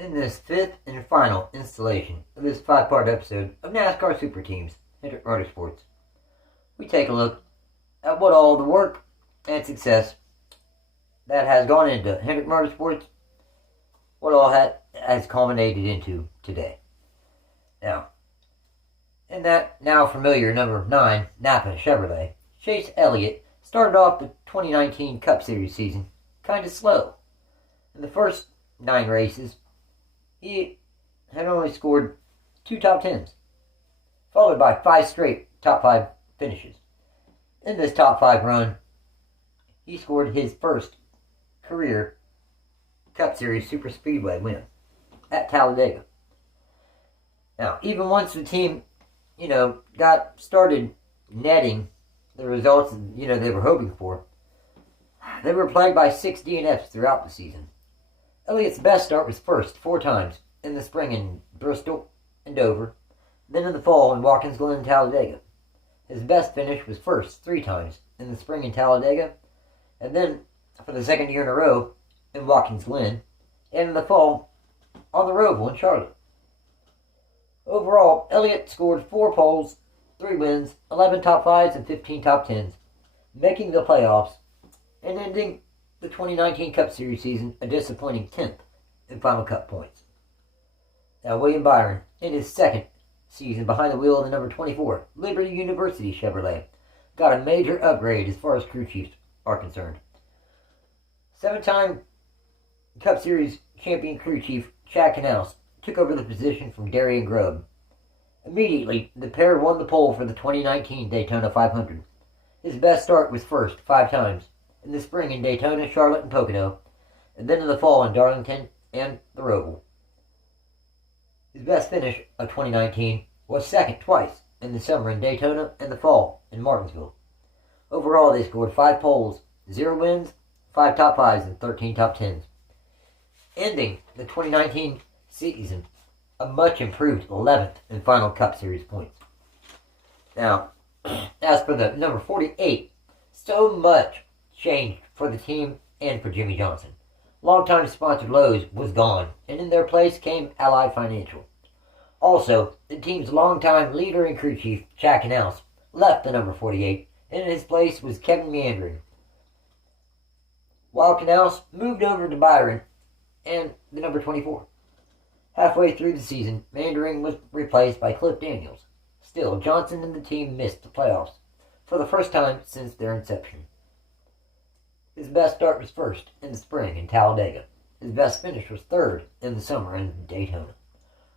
In this fifth and final installation of this 5-part episode of NASCAR Super Teams, Hendrick Motorsports, we take a look at what all the work and success that has gone into Hendrick Motorsports, what all has culminated into today. Now, in that now familiar number 9 Napa Chevrolet, Chase Elliott started off the 2019 Cup Series season kind of slow. In the first 9 races, he had only scored 2 top 10s, followed by 5 straight top 5 finishes. In this top 5 run, he scored his first career Cup Series Super Speedway win at Talladega. Now, even once the team, got started netting the results, they were hoping for, they were plagued by 6 DNFs throughout the season. Elliott's best start was first 4 times, in the spring in Bristol and Dover, then in the fall in Watkins Glen and Talladega. His best finish was first 3 times, in the spring in Talladega, and then for the second year in a row in Watkins Glen, and in the fall on the Roval in Charlotte. Overall, Elliott scored 4 poles, 3 wins, 11 top 5s, and 15 top 10s, making the playoffs and ending the 2019 Cup Series season a disappointing 10th in final Cup points. Now, William Byron, in his second season behind the wheel of the number 24 Liberty University Chevrolet, got a major upgrade as far as crew chiefs are concerned. 7-time Cup Series champion crew chief Chad Knaus took over the position from Darian Grubb. Immediately, the pair won the pole for the 2019 Daytona 500. His best start was first 5 times, in the spring in Daytona, Charlotte, and Pocono, and then in the fall in Darlington and the Roval. His best finish of 2019 was second twice, in the summer in Daytona and the fall in Martinsville. Overall, they scored 5 poles, 0 wins, 5 top 5s, and 13 top 10s, ending the 2019 season a much improved 11th in final Cup Series points. Now, as for the number 48, so much changed for the team and for Jimmy Johnson. Longtime sponsor Lowe's was gone, and in their place came Allied Financial. Also, the team's longtime leader and crew chief, Chad Knaus, left the number 48, and in his place was Kevin Meandering. While Knaus moved over to Byron and the number 24. Halfway through the season, Meandering was replaced by Cliff Daniels. Still, Johnson and the team missed the playoffs for the first time since their inception. His best start was first in the spring in Talladega. His best finish was third in the summer in Daytona.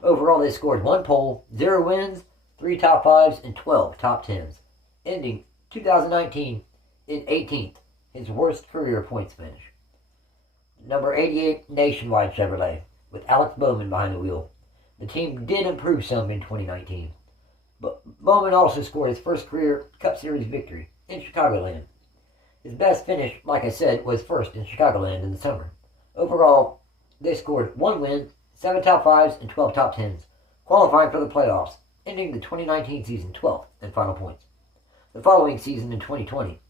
Overall, they scored 1 pole, 0 wins, 3 top 5s, and 12 top 10s, ending 2019 in 18th, his worst career points finish. Number 88 Nationwide Chevrolet, with Alexbowman behind the wheel. The team did improve some in 2019, but Bowman also scored his first career Cup Series victory in Chicagoland. His best finish, like I said, was first in Chicagoland in the summer. Overall, they scored 1 win, 7 top 5s, and 12 top 10s, qualifying for the playoffs, ending the 2019 season 12th in final points. The following season in 2020,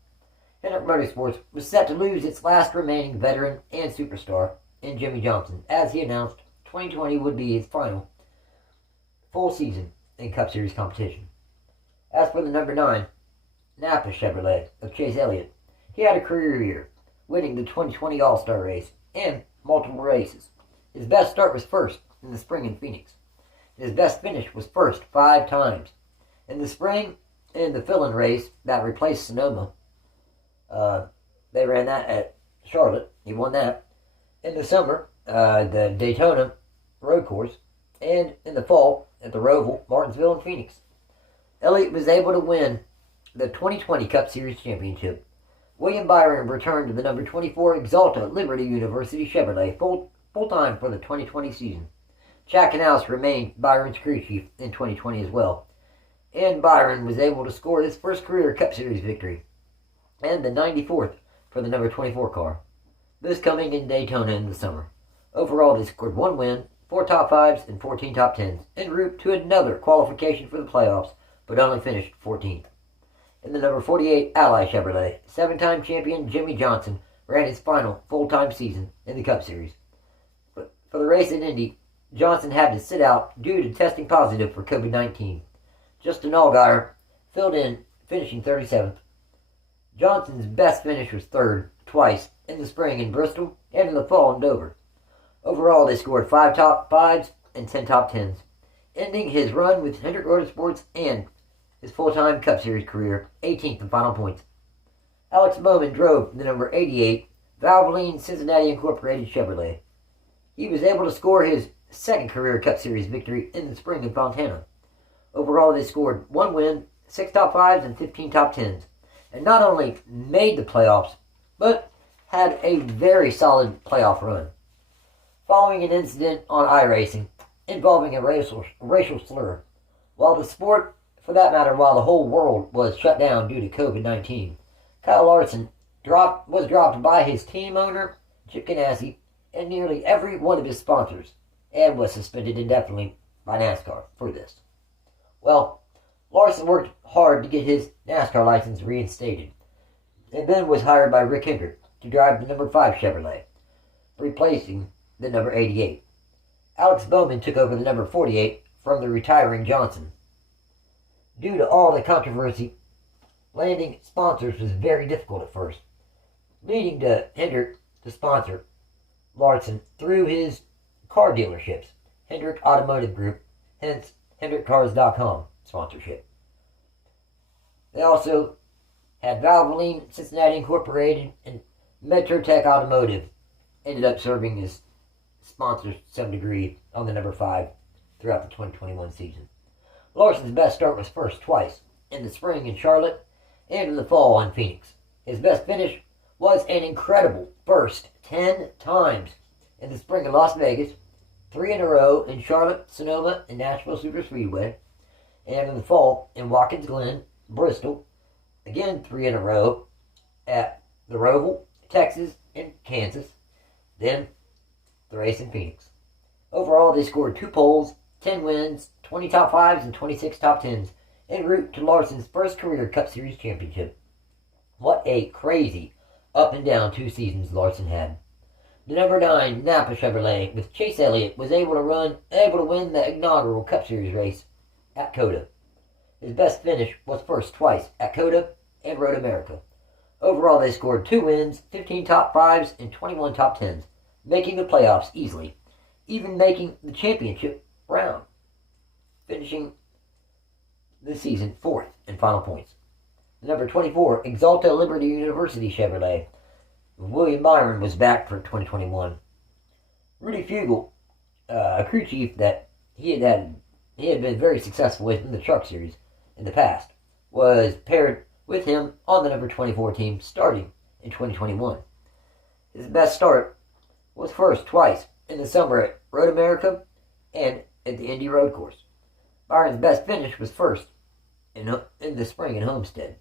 Hendrick Motorsports was set to lose its last remaining veteran and superstar in Jimmy Johnson, as he announced 2020 would be his final full season in Cup Series competition. As for the number 9 Napa Chevrolet of Chase Elliott, he had a career year, winning the 2020 All-Star race and multiple races. His best start was first in the spring in Phoenix. His best finish was first 5 times. In the spring, in the fill-in race that replaced Sonoma, they ran that at Charlotte. He won that. In the summer, the Daytona road course, and in the fall at the Roval, Martinsville, and Phoenix. Elliott was able to win the 2020 Cup Series championship. William Byron returned to the number 24 Exalta Liberty University Chevrolet full-time for the 2020 season. Chad Knaus remained Byron's crew chief in 2020 as well, and Byron was able to score his first career Cup Series victory, and the 94th for the number 24 car, this coming in Daytona in the summer. Overall, they scored 1 win, 4 top 5s, and 14 top 10s, en route to another qualification for the playoffs, but only finished 14th. In the number 48 Ally Chevrolet, 7-time champion Jimmy Johnson ran his final full-time season in the Cup Series. But for the race at Indy, Johnson had to sit out due to testing positive for COVID-19. Justin Allgaier filled in, finishing 37th. Johnson's best finish was third, twice, in the spring in Bristol and in the fall in Dover. Overall, they scored 5 top 5s and 10 top 10s, ending his run with Hendrick Motorsports and his full-time Cup Series career, 18th in final points. Alex Bowman drove the number 88 Valvoline Cincinnati Incorporated Chevrolet. He was able to score his second career Cup Series victory in the spring in Fontana. Overall, they scored 1 win, 6 top 5s, and 15 top 10s, and not only made the playoffs, but had a very solid playoff run. Following an incident on iRacing involving a racial slur, while the sport, for that matter, while the whole world was shut down due to COVID-19, Kyle Larson was dropped by his team owner, Chip Ganassi, and nearly every one of his sponsors, and was suspended indefinitely by NASCAR for this. Well, Larson worked hard to get his NASCAR license reinstated, and then was hired by Rick Hendrick to drive the number 5 Chevrolet, replacing the number 88. Alex Bowman took over the number 48 from the retiring Johnson. Due to all the controversy, landing sponsors was very difficult at first, leading to Hendrick to sponsor Larson through his car dealerships, Hendrick Automotive Group, hence hendrickcars.com sponsorship. They also had Valvoline Cincinnati Incorporated and Metrotech Automotive ended up serving as sponsors to some degree on the number 5 throughout the 2021 season. Larson's best start was first twice, in the spring in Charlotte and in the fall in Phoenix. His best finish was an incredible first 10 times in the spring in Las Vegas, 3 in a row in Charlotte, Sonoma, and Nashville Superspeedway, and in the fall in Watkins Glen, Bristol, again 3 in a row at the Roval, Texas, and Kansas, then the race in Phoenix. Overall, they scored 2 poles, 10 wins, 20 top 5s, and 26 top 10s, en route to Larson's first career Cup Series championship. What a crazy up and down 2 seasons Larson had. The number 9 Napa Chevrolet with Chase Elliott was able to win the inaugural Cup Series race at COTA. His best finish was first twice at COTA and Road America. Overall, they scored 2 wins, 15 top 5s, and 21 top 10s, making the playoffs easily, even making the championship round, finishing the season 4th in final points. The number 24 Exalta Liberty University Chevrolet, William Byron, was back for 2021. Rudy Fugle, a crew chief that he had been very successful with in the Truck Series in the past, was paired with him on the number 24 team starting in 2021. His best start was first twice in the summer at Road America and at the Indy Road Course. Byron's best finish was first in the spring in Homestead.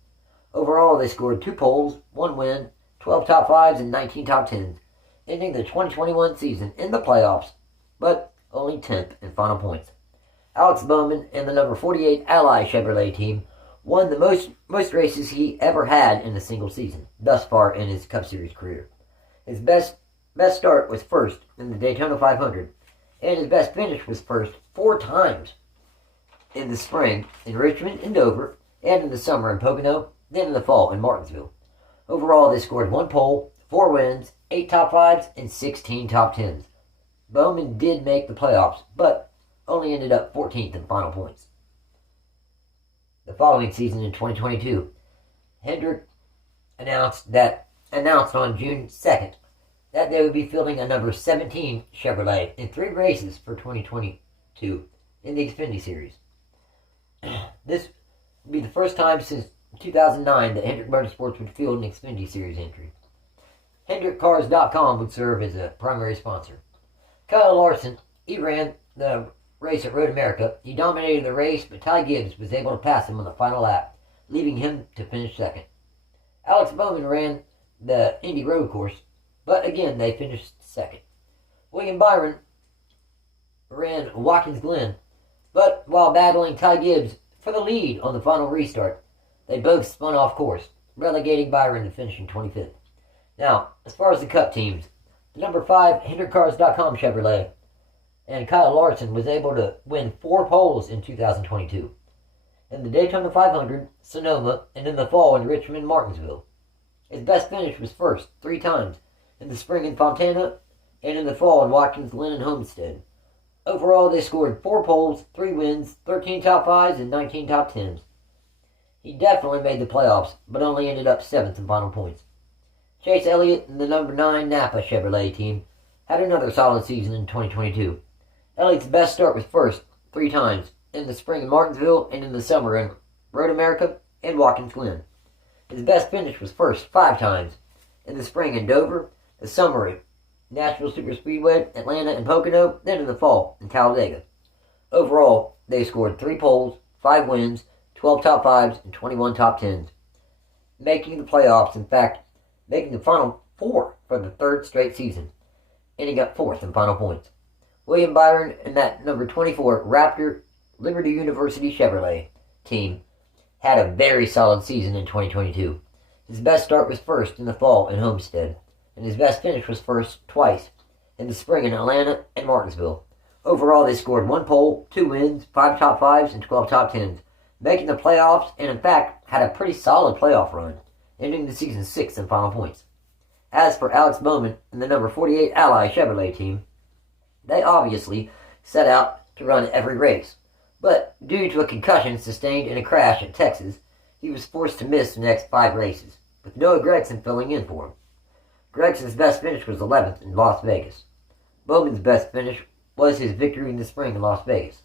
Overall, they scored 2 poles, 1 win, 12 top 5s, and 19 top 10s, ending the 2021 season in the playoffs, but only 10th in final points. Alex Bowman and the number 48 Ally Chevrolet team won the most races he ever had in a single season thus far in his Cup Series career. His best start was first in the Daytona 500, and his best finish was first 4 times in the spring in Richmond and Dover, and in the summer in Pocono, then in the fall in Martinsville. Overall, they scored 1 pole, 4 wins, 8 top 5s, and 16 top 10s. Bowman did make the playoffs, but only ended up 14th in final points. The following season in 2022, Hendrick announced on June 2nd that they would be fielding a number 17 Chevrolet in 3 races for 2022 in the Xfinity Series. This would be the first time since 2009 that Hendrick Motorsports would field an Xfinity Series entry. hendrickcars.com would serve as a primary sponsor. Kyle Larson, he ran the race at Road America. He dominated the race, but Ty Gibbs was able to pass him on the final lap, leaving him to finish second. Alex Bowman ran the Indy Road Course, but again they finished second. William Byron ran Watkins Glen, but while battling Ty Gibbs for the lead on the final restart, they both spun off course, relegating Byron to finishing 25th. Now, as far as the Cup teams, the number 5 hendrickcars.com Chevrolet and Kyle Larson was able to win 4 poles in 2022. In the Daytona 500, Sonoma, and in the fall in Richmond, Martinsville. His best finish was first 3 times, in the spring in Fontana, and in the fall in Watkins Glen and Homestead. Overall, they scored 4 poles, 3 wins, 13 top 5s, and 19 top 10s. He definitely made the playoffs, but only ended up 7th in final points. Chase Elliott and the number 9 Napa Chevrolet team had another solid season in 2022. Elliott's best start was first 3 times, in the spring in Martinsville and in the summer in Road America and Watkins Glen. His best finish was first 5 times, in the spring in Dover, the summer in Nashville Superspeedway, Atlanta, and Pocono, then in the fall in Talladega. Overall, they scored 3 poles, 5 wins, 12 top 5s, and 21 top 10s, making the playoffs, in fact, making the final 4 for the 3rd straight season, ending up 4th in final points. William Byron and that number 24 Raptor Liberty University Chevrolet team had a very solid season in 2022. His best start was first in the fall in Homestead, and his best finish was first twice, in the spring in Atlanta and Martinsville. Overall, they scored 1 pole, 2 wins, 5 top 5s, and 12 top 10s, making the playoffs, and in fact, had a pretty solid playoff run, ending the season 6th in final points. As for Alex Bowman and the number 48 Ally Chevrolet team, they obviously set out to run every race, but due to a concussion sustained in a crash at Texas, he was forced to miss the next 5 races, with Noah Gragson filling in for him. Gregson's best finish was 11th in Las Vegas. Bowman's best finish was his victory in the spring in Las Vegas.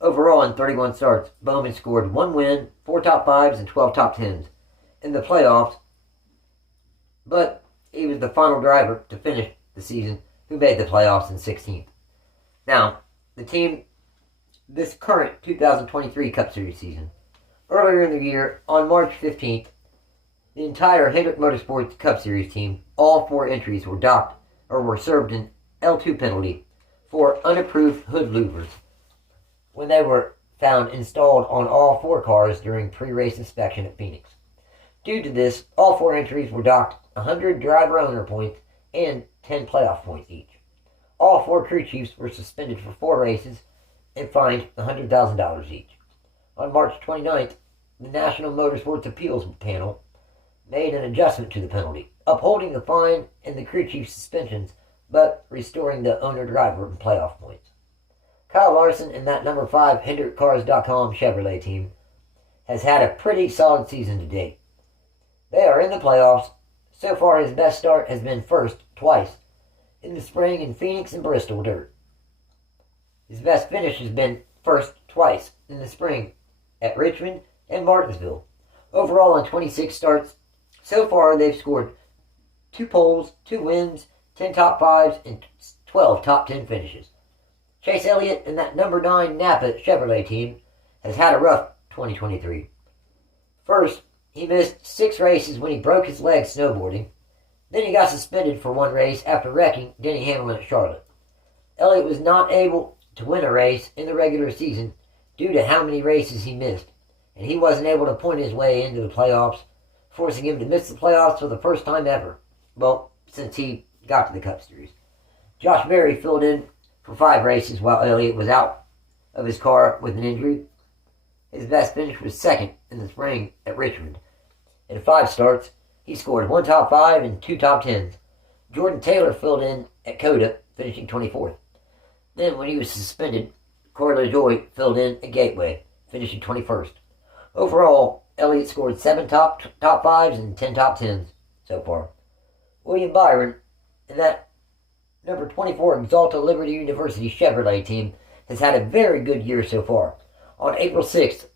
Overall, in 31 starts, Bowman scored 1 win, 4 top 5s, and 12 top 10s in the playoffs, but he was the final driver to finish the season who made the playoffs in 16th. Now, the team, this current 2023 Cup Series season, earlier in the year, on March 15th, the entire Hendrick Motorsports Cup Series team, all 4 entries were docked or were served an L2 penalty for unapproved hood louvers when they were found installed on all 4 cars during pre-race inspection at Phoenix. Due to this, all 4 entries were docked 100 driver owner points and 10 playoff points each. All 4 crew chiefs were suspended for 4 races and fined $100,000 each. On March 29th, the National Motorsports Appeals Panel made an adjustment to the penalty, upholding the fine and the crew chief suspensions, but restoring the owner-driver and playoff points. Kyle Larson and that number 5 HendrickCars.com Chevrolet team has had a pretty solid season to date. They are in the playoffs. So far, his best start has been first twice, in the spring in Phoenix and Bristol Dirt. His best finish has been first twice, in the spring at Richmond and Martinsville. Overall, in 26 starts, so far they've scored 2 poles, 2 wins, 10 top 5s, and 12 top 10 finishes. Chase Elliott and that number 9 Napa Chevrolet team has had a rough 2023. First, he missed 6 races when he broke his leg snowboarding. Then he got suspended for 1 race after wrecking Denny Hamlin at Charlotte. Elliott was not able to win a race in the regular season due to how many races he missed, and he wasn't able to point his way into the playoffs, forcing him to miss the playoffs for the first time ever. Well, since he got to the Cup Series. Josh Berry filled in for 5 races while Elliott was out of his car with an injury. His best finish was second in the spring at Richmond. In 5 starts, he scored 1 top 5 and 2 top 10s. Jordan Taylor filled in at Coda, finishing 24th. Then, when he was suspended, Corey LaJoie filled in at Gateway, finishing 21st. Overall, Elliott scored 7 top 5s and 10 top 10s so far. William Byron and that number 24 Exalta Liberty University Chevrolet team has had a very good year so far. On April 6th,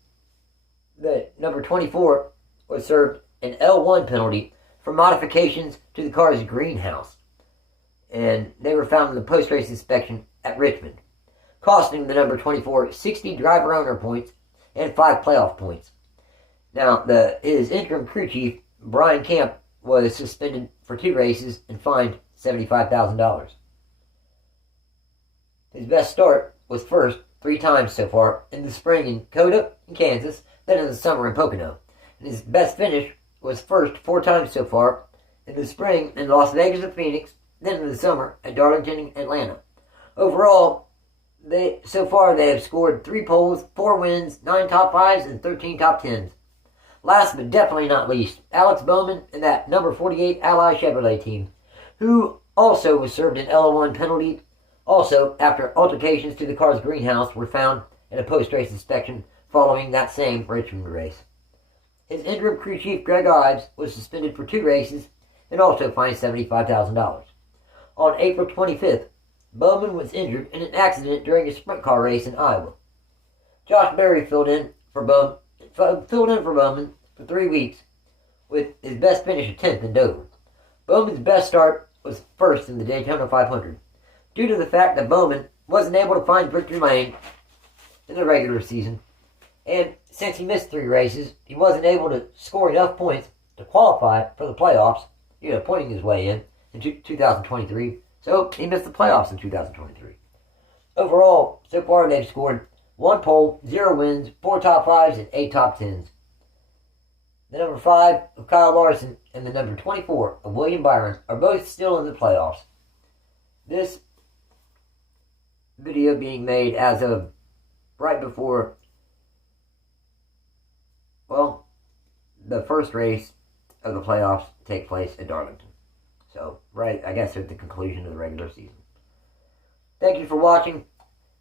the number 24 was served an L1 penalty for modifications to the car's greenhouse, and they were found in the post-race inspection at Richmond, costing the number 24 60 driver owner points and 5 playoff points. Now, his interim crew chief, Brian Camp, was suspended for 2 races and fined $75,000. His best start was first 3 times so far, in the spring in Coda in Kansas, then in the summer in Pocono. And his best finish was first 4 times so far, in the spring in Las Vegas and Phoenix, then in the summer at Darlington and Atlanta. Overall, So far, they have scored 3 poles, 4 wins, 9 top 5s, and 13 top 10s. Last but definitely not least, Alexbowman and that number 48 Ally Chevrolet team, who also was served an LO1 penalty, also after altercations to the car's greenhouse were found in a post-race inspection following that same Richmond race. His interim crew chief, Greg Ives, was suspended for 2 races and also fined $75,000. On April 25th, Bowman was injured in an accident during a sprint car race in Iowa. Josh Berry filled in for Bowman for 3 weeks with his best finish of 10th in Dover. Bowman's best start was first in the Daytona 500, due to the fact that Bowman wasn't able to find victory lane in the regular season, and since he missed 3 races, he wasn't able to score enough points to qualify for the playoffs, pointing his way in 2023, so he missed the playoffs in 2023. Overall, so far they've scored 1 pole, 0 wins, 4 top 5s, and 8 top 10s. The number 5 of Kyle Larson and the number 24 of William Byron are both still in the playoffs. This video being made as of right before, the first race of the playoffs take place at Darlington. So, I guess at the conclusion of the regular season. Thank you for watching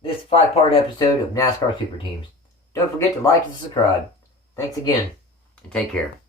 this 5-part episode of NASCAR Super Teams. Don't forget to like and subscribe. Thanks again, and take care.